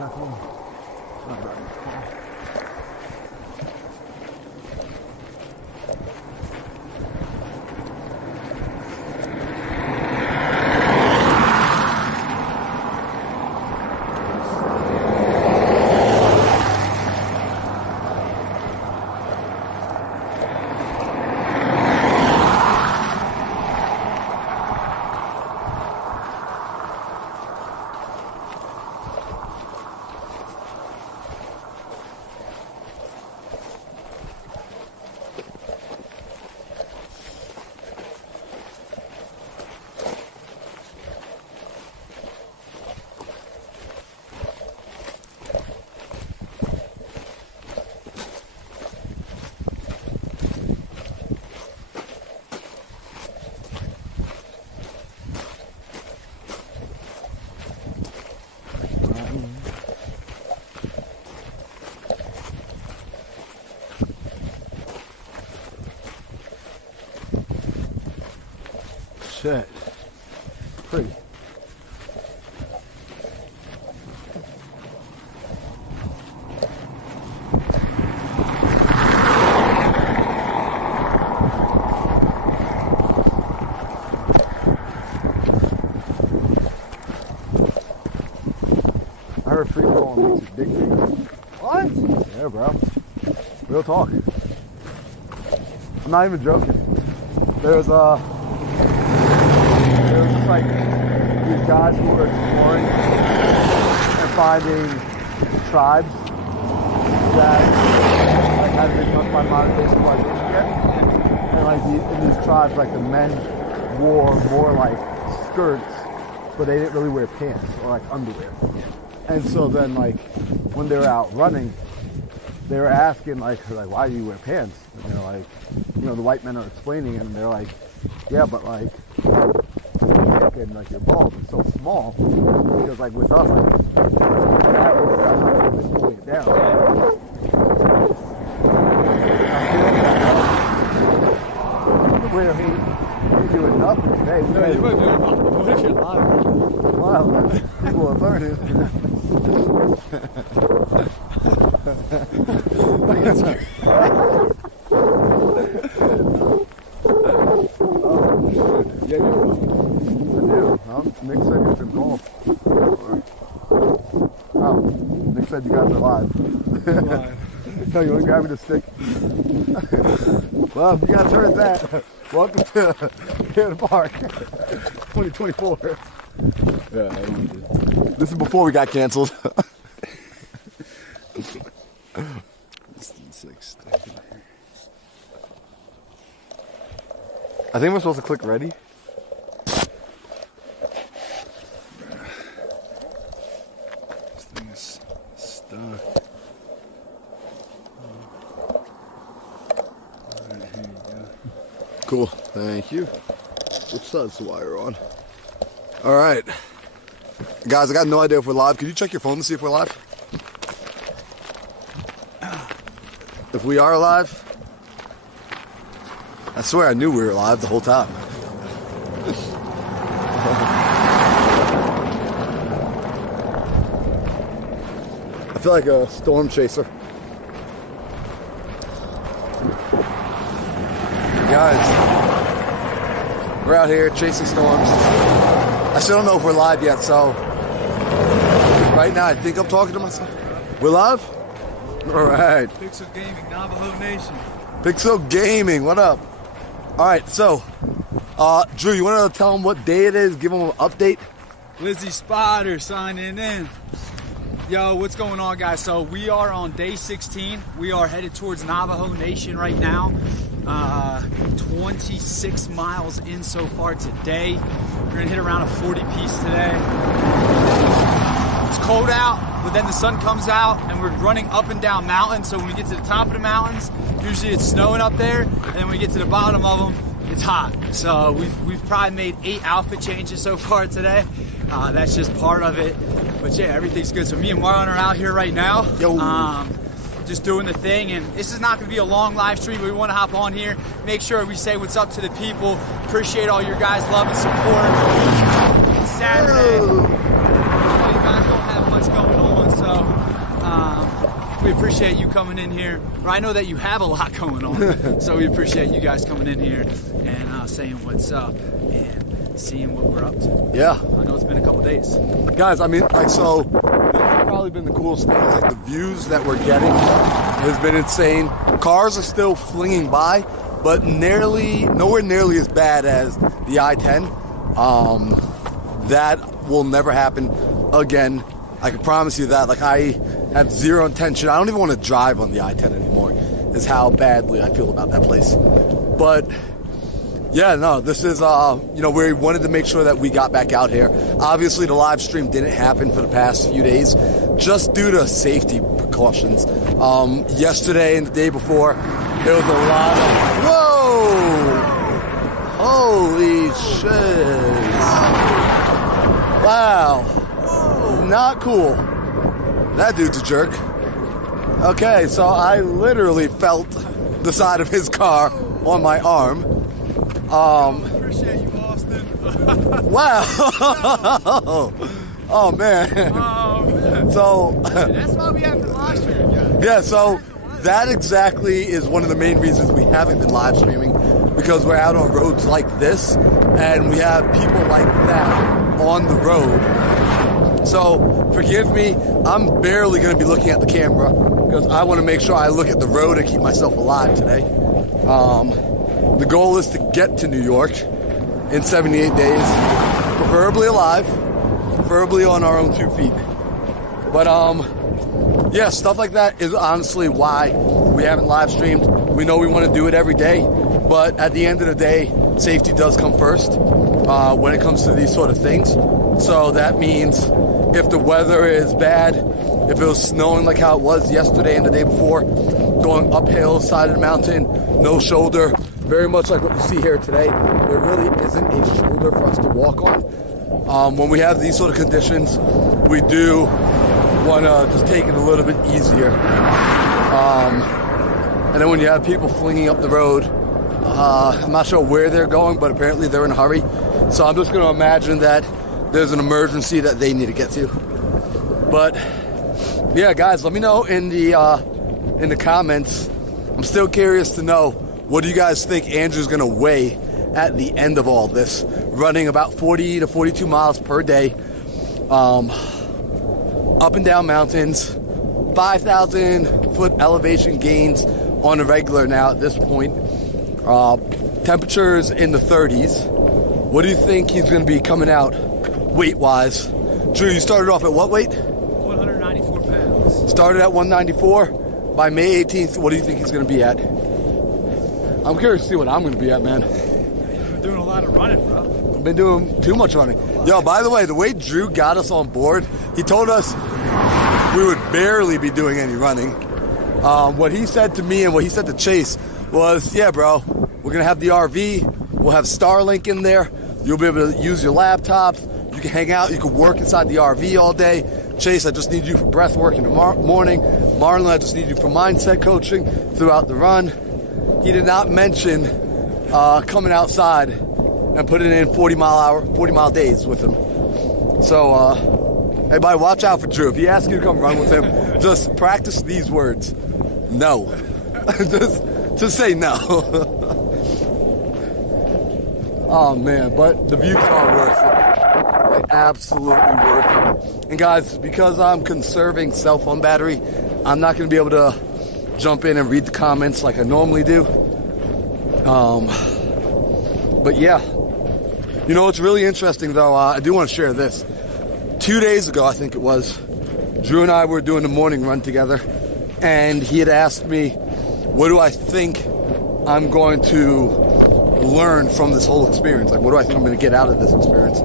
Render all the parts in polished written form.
definitely not very far. Shit. Pretty. I heard free falling makes it big for you. What? Yeah, bro. Real talk. I'm not even joking. There's just like these guys who are exploring and finding tribes that like haven't been touched by modern day civilization yet. And like in these tribes, like the men wore more like skirts, but they didn't really wear pants or like underwear. And so then like when they were out running, they were asking like why do you wear pants? And they're like, you know, the white men are explaining it, and they're like, yeah, but like and like your balls are so small because like with us like that was pulling it down. We're doing nothing today. No, you were doing nothing. What if you're live? Wow, people are learning. Yeah, you're Nick said you can golf. Oh, Nick said you guys are live. No, you want to grab me the stick? Well, if you guys heard that, welcome to Pier Park 2024. Yeah, I don't. This is before we got canceled. I think we're supposed to click ready. This thing is stuck. Alright, here you go. Cool, thank you. Which side's the wire on? Alright. Guys, I got no idea if we're live. Could you check your phone to see if we're live? If we are live, I swear I knew we were live the whole time. I feel like a storm chaser. Guys, we're out here chasing storms. I still don't know if we're live yet, so right now I think I'm talking to myself. We're live? All right. Pixel Gaming, Navajo Nation. Pixel Gaming, what up? All right, so, Drew, you want to tell them what day it is? Give them an update? Lizzie Spider signing in. Yo, what's going on, guys? So we are on day 16. We are headed towards Navajo Nation right now. 26 miles in so far today. We're gonna hit around a 40 piece today. It's cold out, but then the sun comes out and we're running up and down mountains. So when we get to the top of the mountains, usually it's snowing up there, and then when we get to the bottom of them, it's hot. So we've probably made 8 outfit changes so far today. That's just part of it. But yeah, everything's good. So me and Marlon are out here right now. Yo. Just doing the thing, and this is not going to be a long live stream, but we want to hop on here, make sure we say what's up to the people. Appreciate all your guys' love and support. It's Saturday. You guys don't have much going on, so appreciate you coming in here. But I know that you have a lot going on, so we appreciate you guys coming in here and saying what's up and seeing what we're up to. Yeah. I know it's been a couple days. Guys, I mean, like, so this has probably been the coolest thing. Like, the views that we're getting has been insane. Cars are still flinging by, but nowhere nearly as bad as the I-10. That will never happen again. I can promise you that. Like, I have zero intention. I don't even want to drive on the I-10 anymore, is how badly I feel about that place. But yeah, no, this is, we wanted to make sure that we got back out here. Obviously, the live stream didn't happen for the past few days, just due to safety precautions. Yesterday and the day before, there was a lot of, whoa! Holy shit. Wow. Not cool. That dude's a jerk. Okay, so I literally felt the side of his car on my arm. Appreciate you, Austin. Wow. Oh, man. So That's why we have to live stream, guys. yeah, so that exactly is one of the main reasons we haven't been live streaming, because we're out on roads like this and we have people like that on the road. So forgive me, I'm barely going to be looking at the camera because I want to make sure I look at the road and keep myself alive today. The goal is to get to New York in 78 days, preferably alive, preferably on our own 2 feet. But yeah, stuff like that is honestly why we haven't live streamed. We know we want to do it every day, but at the end of the day, safety does come first when it comes to these sort of things. So that means if the weather is bad, if it was snowing like how it was yesterday and the day before, going uphill side of the mountain, no shoulder, very much like what you see here today, there really isn't a shoulder for us to walk on. When we have these sort of conditions, we do want to just take it a little bit easier. And then when you have people flinging up the road, I'm not sure where they're going, but apparently they're in a hurry. So I'm just going to imagine that there's an emergency that they need to get to. But yeah, guys, let me know in the comments. I'm still curious to know, what do you guys think Andrew's going to weigh at the end of all this? Running about 40 to 42 miles per day, up and down mountains, 5,000 foot elevation gains on a regular now at this point. Temperatures in the 30s. What do you think he's going to be coming out weight-wise? Drew, you started off at what weight? 194 pounds. Started at 194. By May 18th, what do you think he's going to be at? I'm curious to see what I'm going to be at, man. We're doing a lot of running, bro. I've been doing too much running. Yo, by the way, the way Drew got us on board, he told us we would barely be doing any running. What he said to me and what he said to Chase was, yeah, bro, we're going to have the RV. We'll have Starlink in there. You'll be able to use your laptops. You can hang out. You can work inside the RV all day. Chase, I just need you for breath work in the morning. Marlon, I just need you for mindset coaching throughout the run. He did not mention coming outside and putting in 40 mile days with him. So, everybody watch out for Drew. If he asks you to come run with him, just practice these words. No. just say no. Oh man, but the views are worth it. Like, absolutely worth it. And guys, because I'm conserving cell phone battery, I'm not going to be able to jump in and read the comments like I normally do. But yeah, you know, it's really interesting though. I do want to share this. 2 days ago, I think it was, Drew and I were doing the morning run together, and he had asked me, what do I think I'm going to learn from this whole experience? Like, what do I think I'm going to get out of this experience?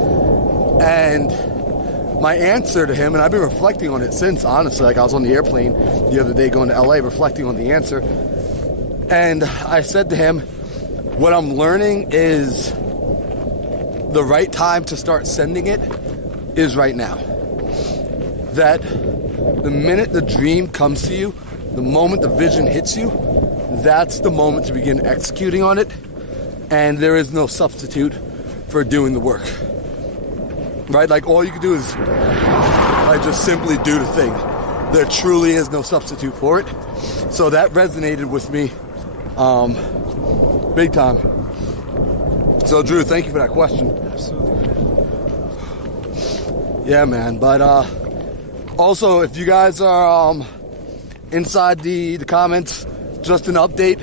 And my answer to him, and I've been reflecting on it since, honestly, like I was on the airplane the other day going to LA, reflecting on the answer. And I said to him, what I'm learning is the right time to start sending it is right now. That the minute the dream comes to you, the moment the vision hits you, that's the moment to begin executing on it. And there is no substitute for doing the work. Right? Like, all you can do is like just simply do the thing. there truly is no substitute for it. So that resonated with me big time. So Drew, thank you for that question. Absolutely. Yeah, man. But also, if you guys are inside the comments, just an update.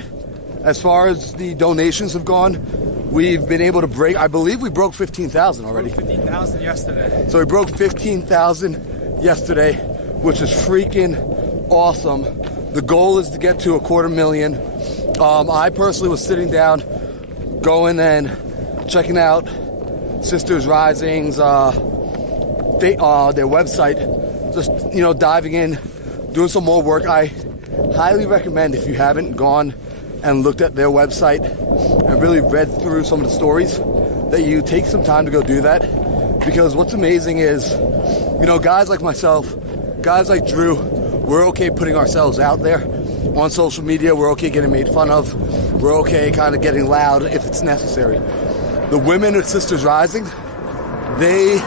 As far as the donations have gone, we've been able to break, I believe we broke 15,000 already. 15,000 yesterday. So we broke 15,000 yesterday, which is freaking awesome. The goal is to get to 250,000. I personally was sitting down, going and checking out Sisters Rising's their website, just diving in, doing some more work. I highly recommend, if you haven't gone and looked at their website and really read through some of the stories, that you take some time to go do that. Because what's amazing is, guys like myself, guys like Drew, we're okay putting ourselves out there on social media. We're okay getting made fun of. We're okay kind of getting loud if it's necessary. The women at Sisters Rising, they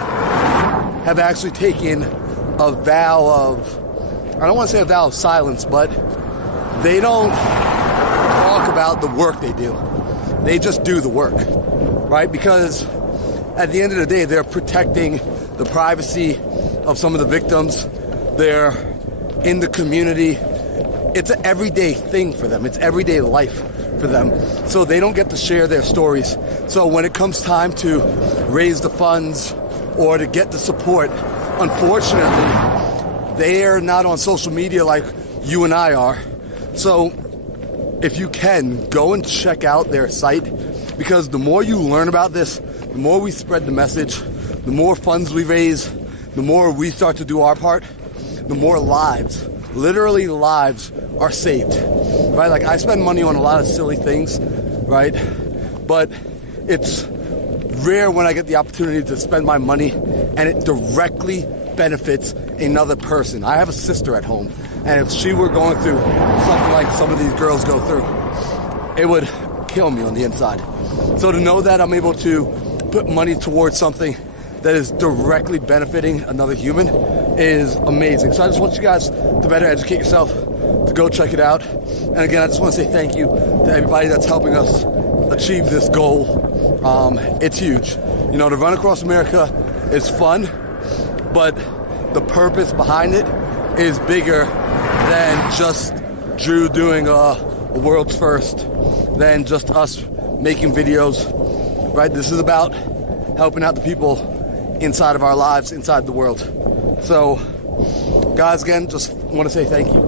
have actually taken a vow of, I don't want to say a vow of silence, but they don't talk about the work they do. They just do the work, right? Because at the end of the day, they're protecting the privacy of some of the victims. They're in the community. It's an everyday thing for them. It's everyday life for them. So they don't get to share their stories. So when it comes time to raise the funds or to get the support, unfortunately, they are not on social media like you and I are. So if you can, go and check out their site, because the more you learn about this, the more we spread the message, the more funds we raise, the more we start to do our part, the more lives, literally lives, are saved, right? Like, I spend money on a lot of silly things, right? But it's rare when I get the opportunity to spend my money and it directly benefits another person. I have a sister at home, and if she were going through something like some of these girls go through, it would kill me on the inside. So to know that I'm able to put money towards something that is directly benefiting another human is amazing. So I just want you guys to better educate yourself, to go check it out. And again, I just want to say thank you to everybody that's helping us achieve this goal. It's huge. To run across America is fun, but the purpose behind it is bigger than just Drew doing a world's first, than just us making videos, right? This is about helping out the people inside of our lives, inside the world. So, guys, again, just want to say thank you.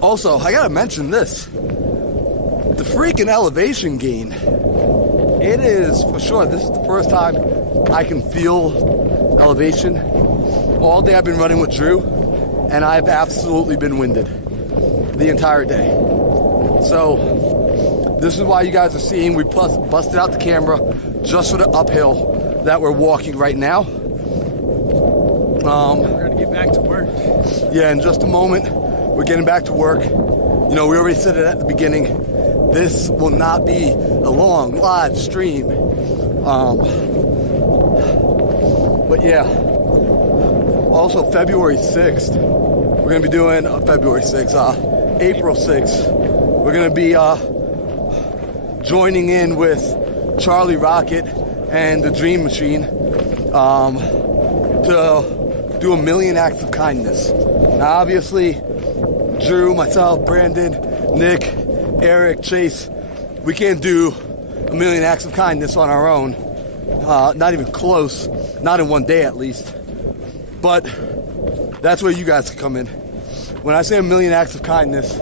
Also, I gotta mention this. The freaking elevation gain. It is, for sure, this is the first time I can feel elevation. All day I've been running with Drew, and I've absolutely been winded the entire day. So, this is why you guys are seeing we busted out the camera just for the uphill that we're walking right now. We're gonna get back to work. Yeah, in just a moment, we're getting back to work. We already said it at the beginning. This will not be a long live stream. But yeah. Also, February 6th, we're gonna be doing April 6th. We're gonna be joining in with Charlie Rocket and the Dream Machine to do 1 million acts of kindness. Now, obviously, Drew, myself, Brandon, Nick, Eric, Chase, we can't do 1 million acts of kindness on our own. Not even close. Not in one day, at least. But that's where you guys can come in. When I say 1 million acts of kindness,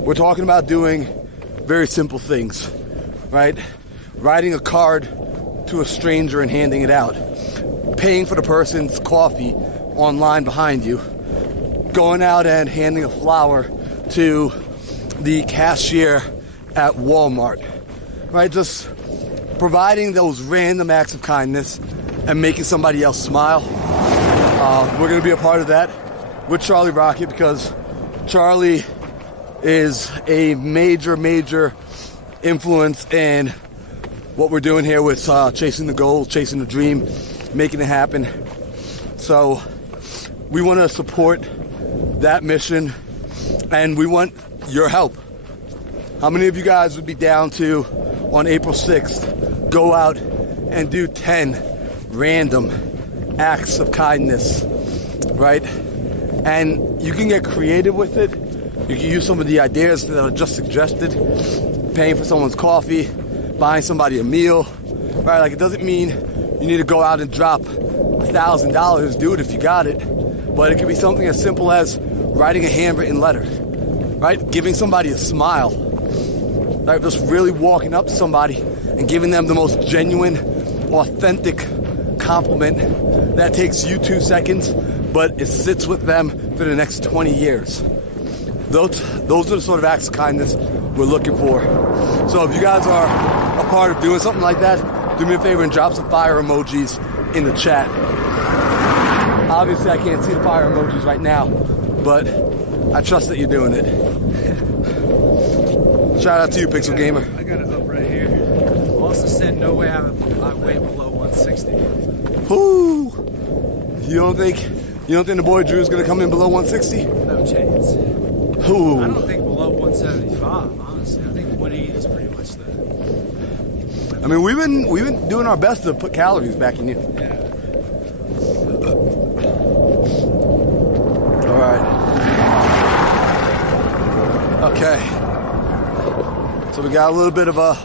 we're talking about doing very simple things, right? Writing a card to a stranger and handing it out. Paying for the person's coffee online behind you. Going out and handing a flower to the cashier at Walmart, right? Just providing those random acts of kindness and making somebody else smile. We're going to be a part of that with Charlie Rocket, because Charlie is a major influence in what we're doing here with chasing the goal, chasing the dream, making it happen. So we want to support that mission, and we want your help. How many of you guys would be down to, on April 6th, go out and do 10 random acts of kindness, right? And you can get creative with it. You can use some of the ideas that are just suggested. Paying for someone's coffee, buying somebody a meal, right? Like, it doesn't mean you need to go out and drop $1,000. Do it if you got it. But it could be something as simple as writing a handwritten letter, right? Giving somebody a smile, right? Just really walking up to somebody and giving them the most genuine, authentic compliment that takes you 2 seconds, but it sits with them for the next 20 years. Those are the sort of acts of kindness we're looking for. So if you guys are a part of doing something like that, do me a favor and drop some fire emojis in the chat. Obviously, I can't see the fire emojis right now, but I trust that you're doing it. Shout out to you, Pixel Gamer. I got it up right here. Also said no way I weigh below 160. Whoo! You don't think the boy Drew's gonna come in below 160? No chance. Ooh. I don't think below 175, honestly. I think 180 is pretty much the... I mean, we've been doing our best to put calories back in you. Yeah. All right. Okay. So we got a little bit of a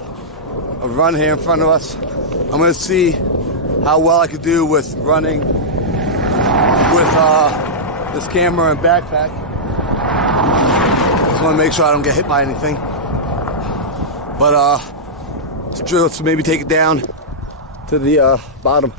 run here in front of us. I'm gonna see how well I could do with running with this camera and backpack. Just want to make sure I don't get hit by anything. But let's maybe take it down to the bottom.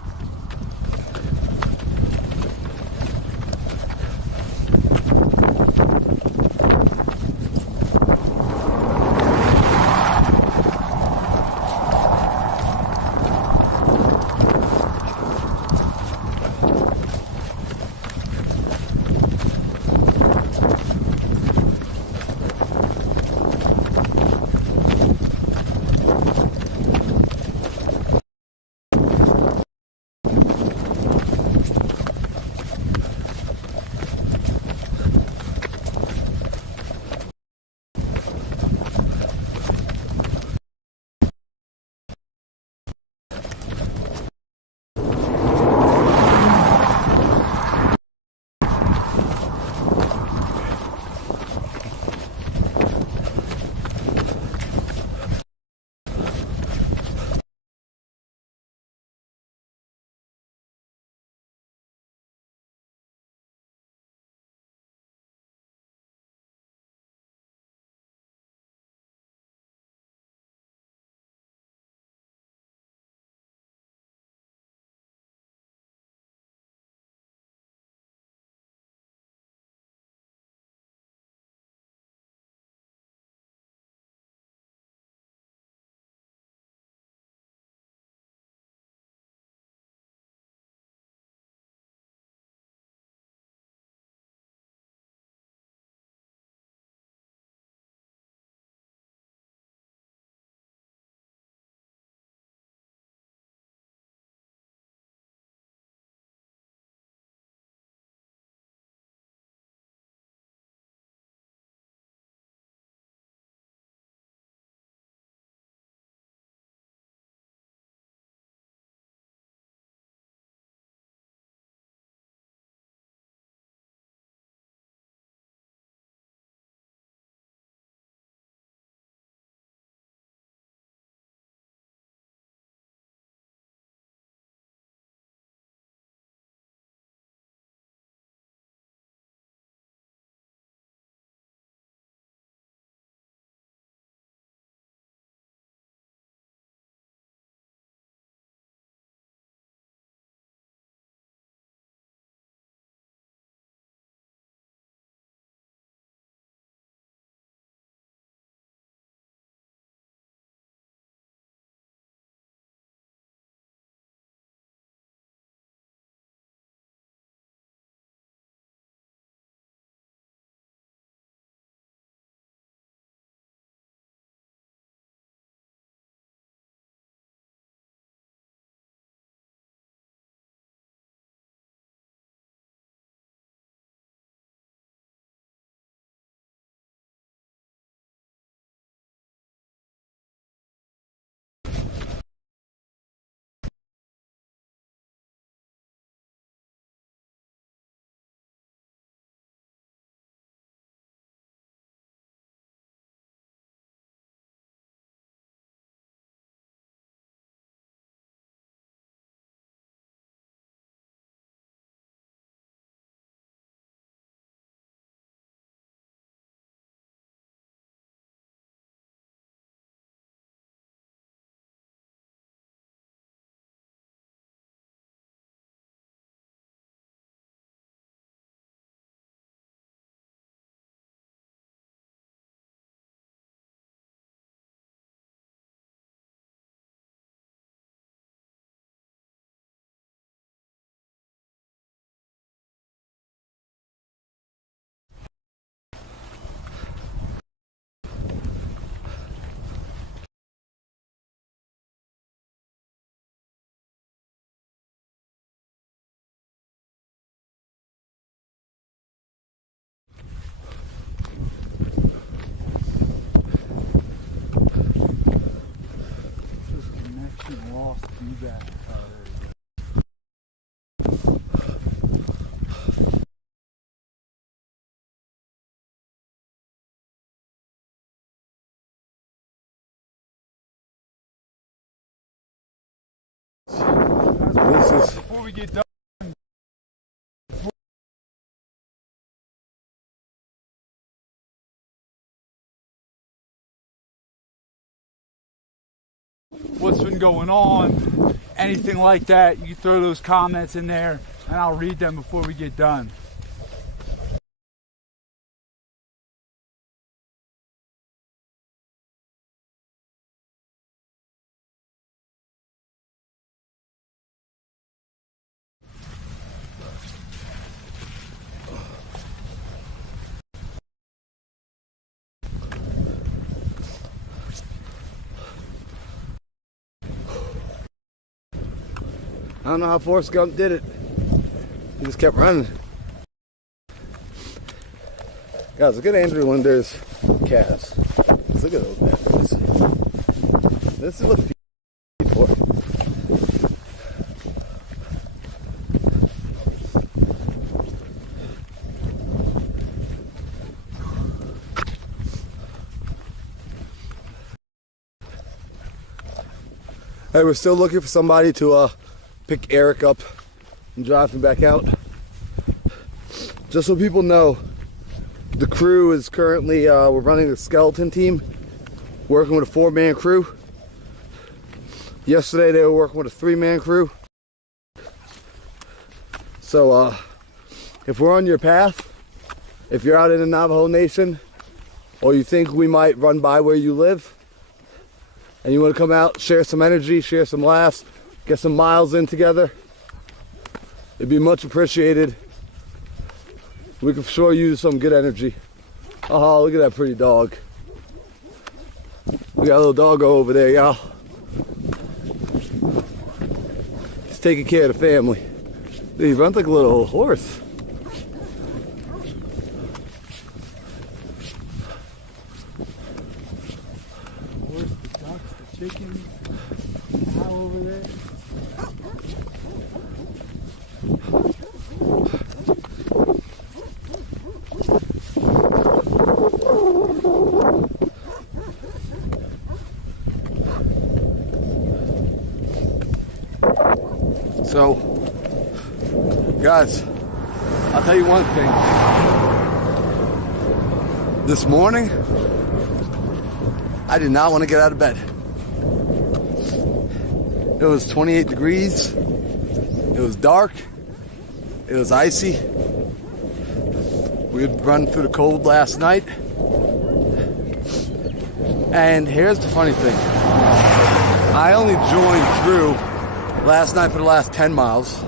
do that. This is Before we get done, what's been going on, anything like that, you can throw those comments in there and I'll read them before we get done. I don't know how Forrest Gump did it. He just kept running. Guys, look at Andrew Linder's calves. Let's look at those bad boys. This is what he's for. Hey, we're still looking for somebody to pick Eric up and drive him back out. Just so people know, the crew is currently, we're running a skeleton team, working with a 4-man crew. Yesterday they were working with a 3-man crew. So if we're on your path, if you're out in the Navajo Nation, or you think we might run by where you live, and you want to come out, share some energy, share some laughs, get some miles in together, it'd be much appreciated. We can for sure use some good energy. Oh, look at that pretty dog. We got a little doggo over there, y'all. He's taking care of the family. Dude, he runs like a little horse. The ducks, the chickens, the cow over there. So, guys, I'll tell you one thing. This morning, I did not want to get out of bed. It was 28 degrees. It was dark. It was icy. We had run through the cold last night. And here's the funny thing. I only joined Drew last night for the last 10 miles.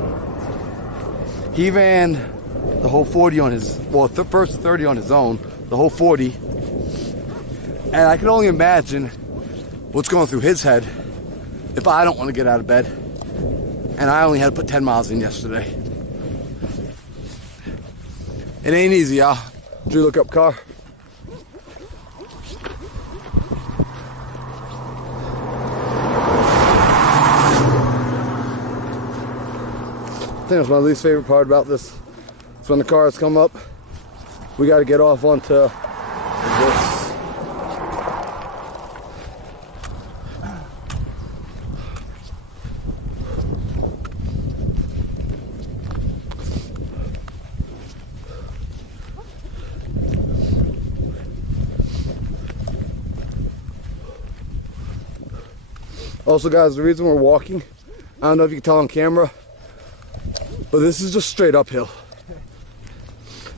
He ran the whole 40 on his, well, first 30 on his own, the whole 40. And I can only imagine what's going through his head if I don't want to get out of bed. And I only had to put 10 miles in yesterday. It ain't easy, y'all. Drew, look up car. I think that's my least favorite part about this. It's when the cars come up, we got to get off onto this. Also, guys, the reason we're walking, I don't know if you can tell on camera, but this is just straight uphill.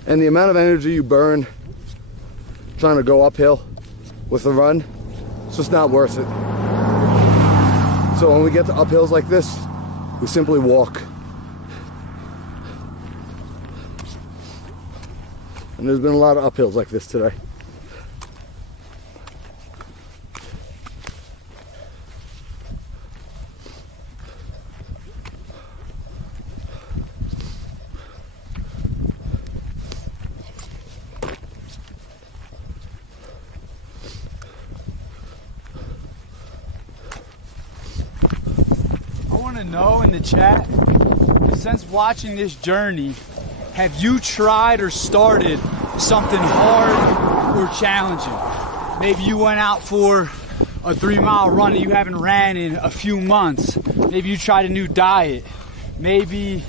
And the amount of energy you burn trying to go uphill with a run, it's just not worth it. So when we get to uphills like this, we simply walk. And there's been a lot of uphills like this today. know in the chat, since watching this journey, have you tried or started something hard or challenging? Maybe you went out for a 3-mile run and you haven't ran in a few months. Maybe you tried a new diet. Maybe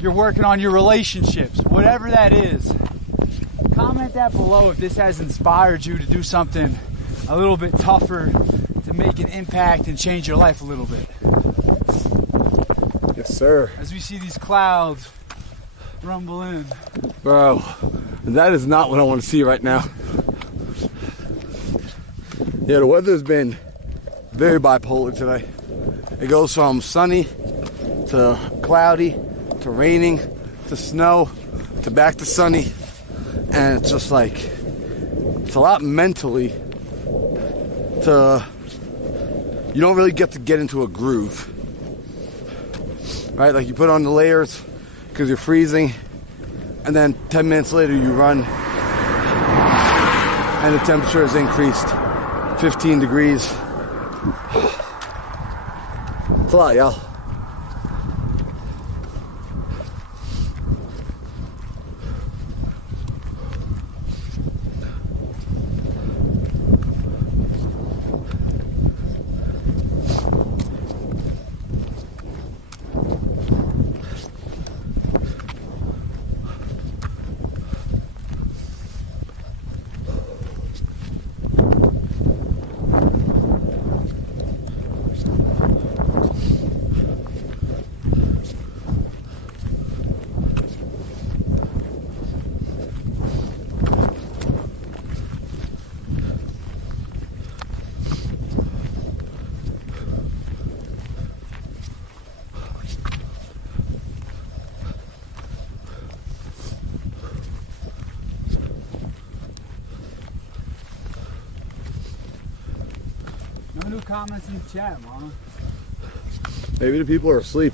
you're working on your relationships. Whatever that is, comment that below if this has inspired you to do something a little bit tougher to make an impact and change your life a little bit. Yes, sir. As we see these clouds rumble in. Bro, that is not what I want to see right now. Yeah, the weather's been very bipolar today. It goes from sunny to cloudy to raining to snow to back to sunny. And it's just like, it's a lot mentally you don't really get to get into a groove. Right, like you put on the layers because you're freezing, and then 10 minutes later you run and the temperature has increased 15 degrees. It's a lot, y'all. No new comments in the chat, Mama. Maybe the people are asleep.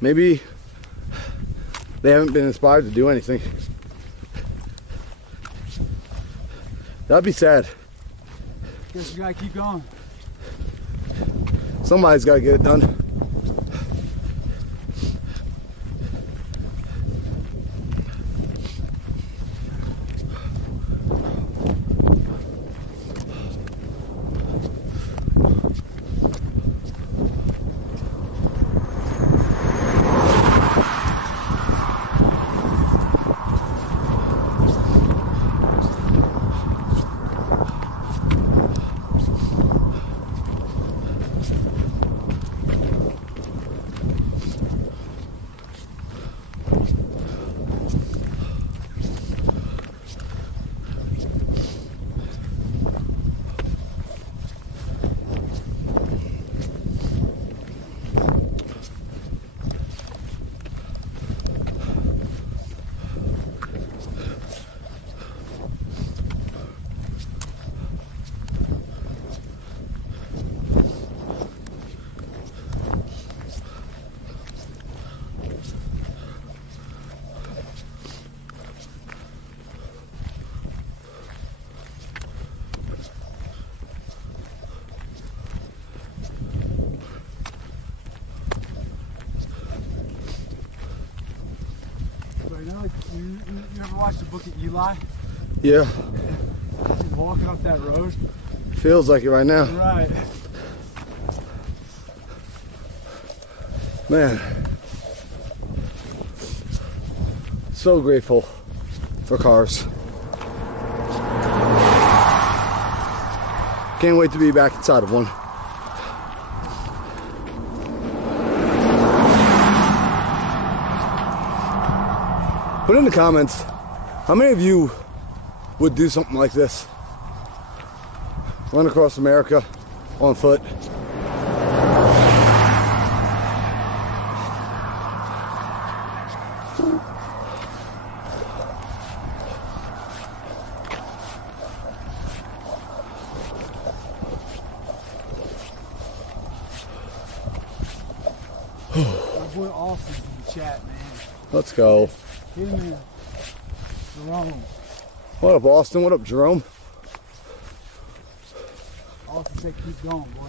Maybe they haven't been inspired to do anything. That'd be sad. Guess you gotta keep going. Somebody's gotta get it done. You ever watched the book of Eli? Yeah. He's walking up that road. Feels like it right now. Right. Man. So grateful for cars. Can't wait to be back inside of one. Put in the comments, how many of you would do something like this? Run across America on foot. My boy Austin's in the chat, man. Let's go. Him and Jerome. What up, Austin? What up, Jerome? All to say, keep going, boy.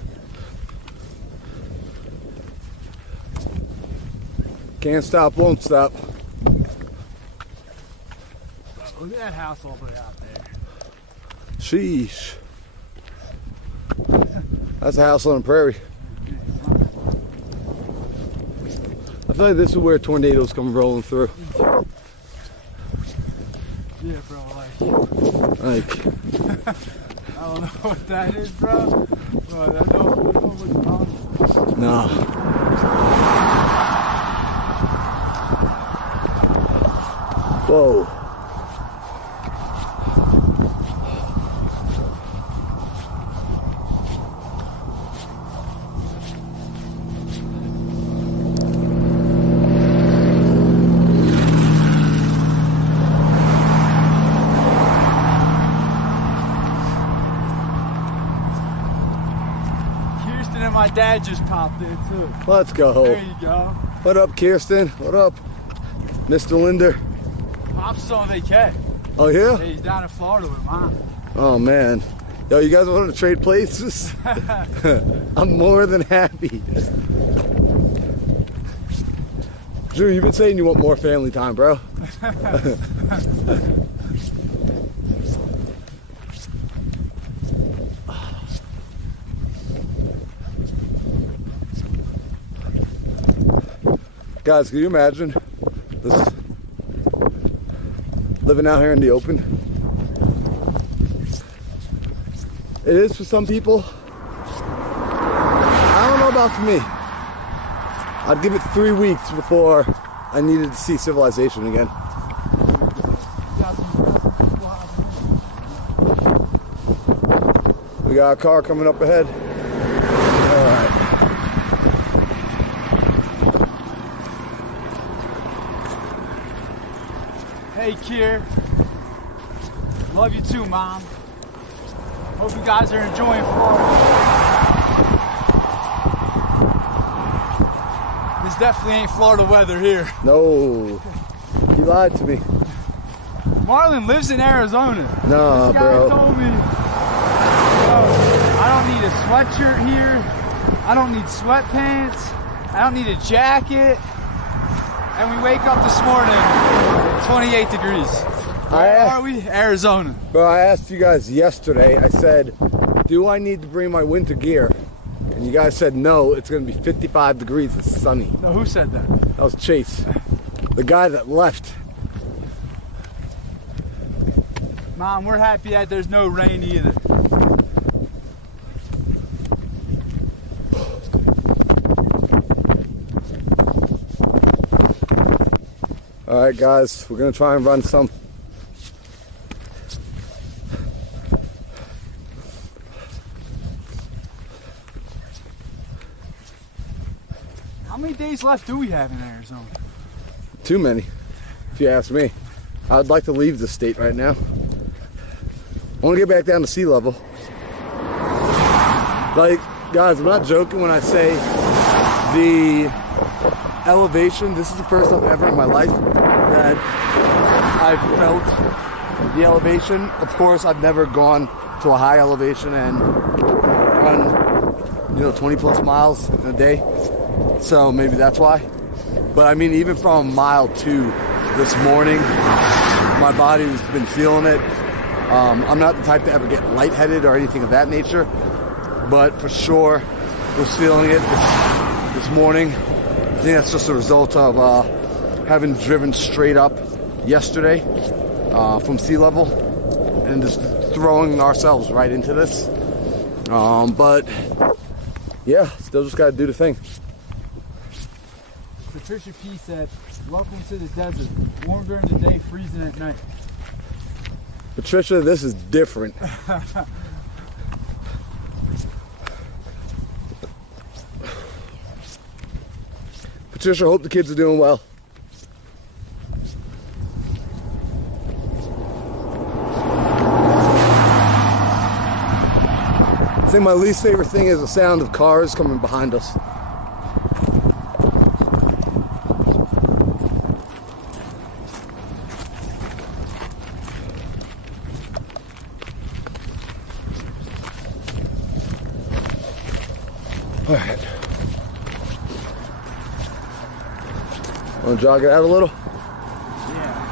Can't stop, won't stop. Look at that house all the way out there. Sheesh. That's a house on the prairie. I feel like this is where tornadoes come rolling through. Yeah, bro, Like, I don't know what that is, bro. But I know what's wrong. no. Whoa. Kirsten and my dad just popped in, too. Let's go. There you go. What up, Kirsten? What up, Mr. Linder? Pop's on vacay. Oh, yeah? Yeah, he's down in Florida with Mom. Oh, man. Yo, you guys want to trade places? I'm more than happy. Drew, you've been saying you want more family time, bro. Guys, can you imagine this living out here in the open? It is for some people. I don't know about for me. I'd give it 3 weeks before I needed to see civilization again. We got a car coming up ahead. All right. Hey, Kier. Love you too, Mom. Hope you guys are enjoying Florida. This definitely ain't Florida weather here. No, he lied to me. Marlon lives in Arizona. No, This guy bro. told me, I don't need a sweatshirt here. I don't need sweatpants. I don't need a jacket. And we wake up this morning, 28 degrees. Where are we? Arizona. Bro, I asked you guys yesterday, I said, do I need to bring my winter gear? And you guys said no, it's gonna be 55 degrees, it's sunny. No, who said that? That was Chase, the guy that left. Mom, we're happy that there's no rain either. All right, guys, we're gonna try and run some. How many days left do we have in Arizona? Too many, if you ask me. I'd like to leave the state right now. I wanna get back down to sea level. Like, guys, I'm not joking when I say the elevation, this is the first time ever in my life that I've felt the elevation. Of course, I've never gone to a high elevation and run, 20 plus miles in a day. So maybe that's why. But I mean, even from mile 2 this morning, my body's been feeling it. I'm not the type to ever get lightheaded or anything of that nature, but for sure was feeling it this morning. I think that's just a result of having driven straight up yesterday from sea level and just throwing ourselves right into this. But yeah, still just gotta do the thing. Patricia P said, welcome to the desert. Warm during the day, freezing at night. Patricia, this is different. Patricia, hope the kids are doing well. I think my least favorite thing is the sound of cars coming behind us. Want to jog it out a little? Yeah.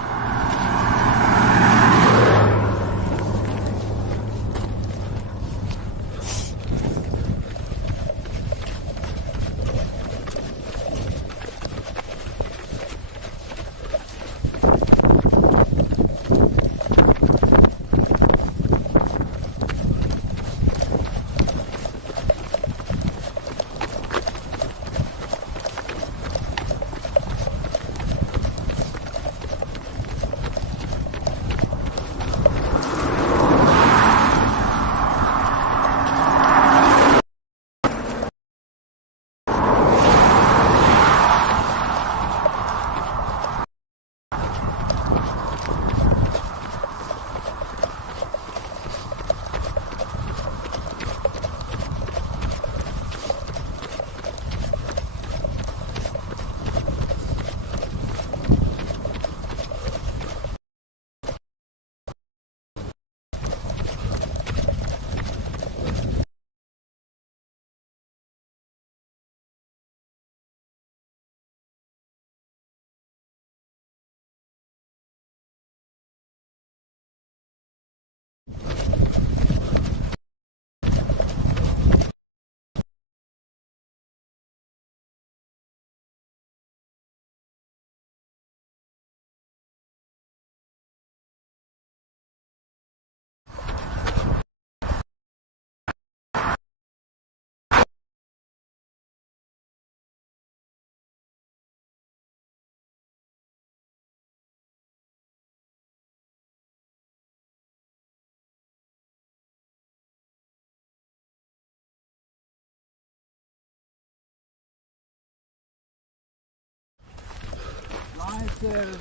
Ryan says,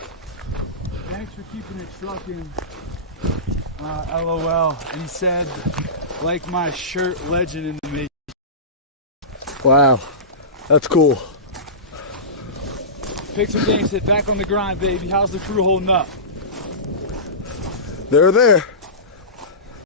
thanks for keeping it trucking. LOL. And he said, like my shirt, legend in the making. Wow, that's cool. Picture Game said, back on the grind, baby. How's the crew holding up? They're there.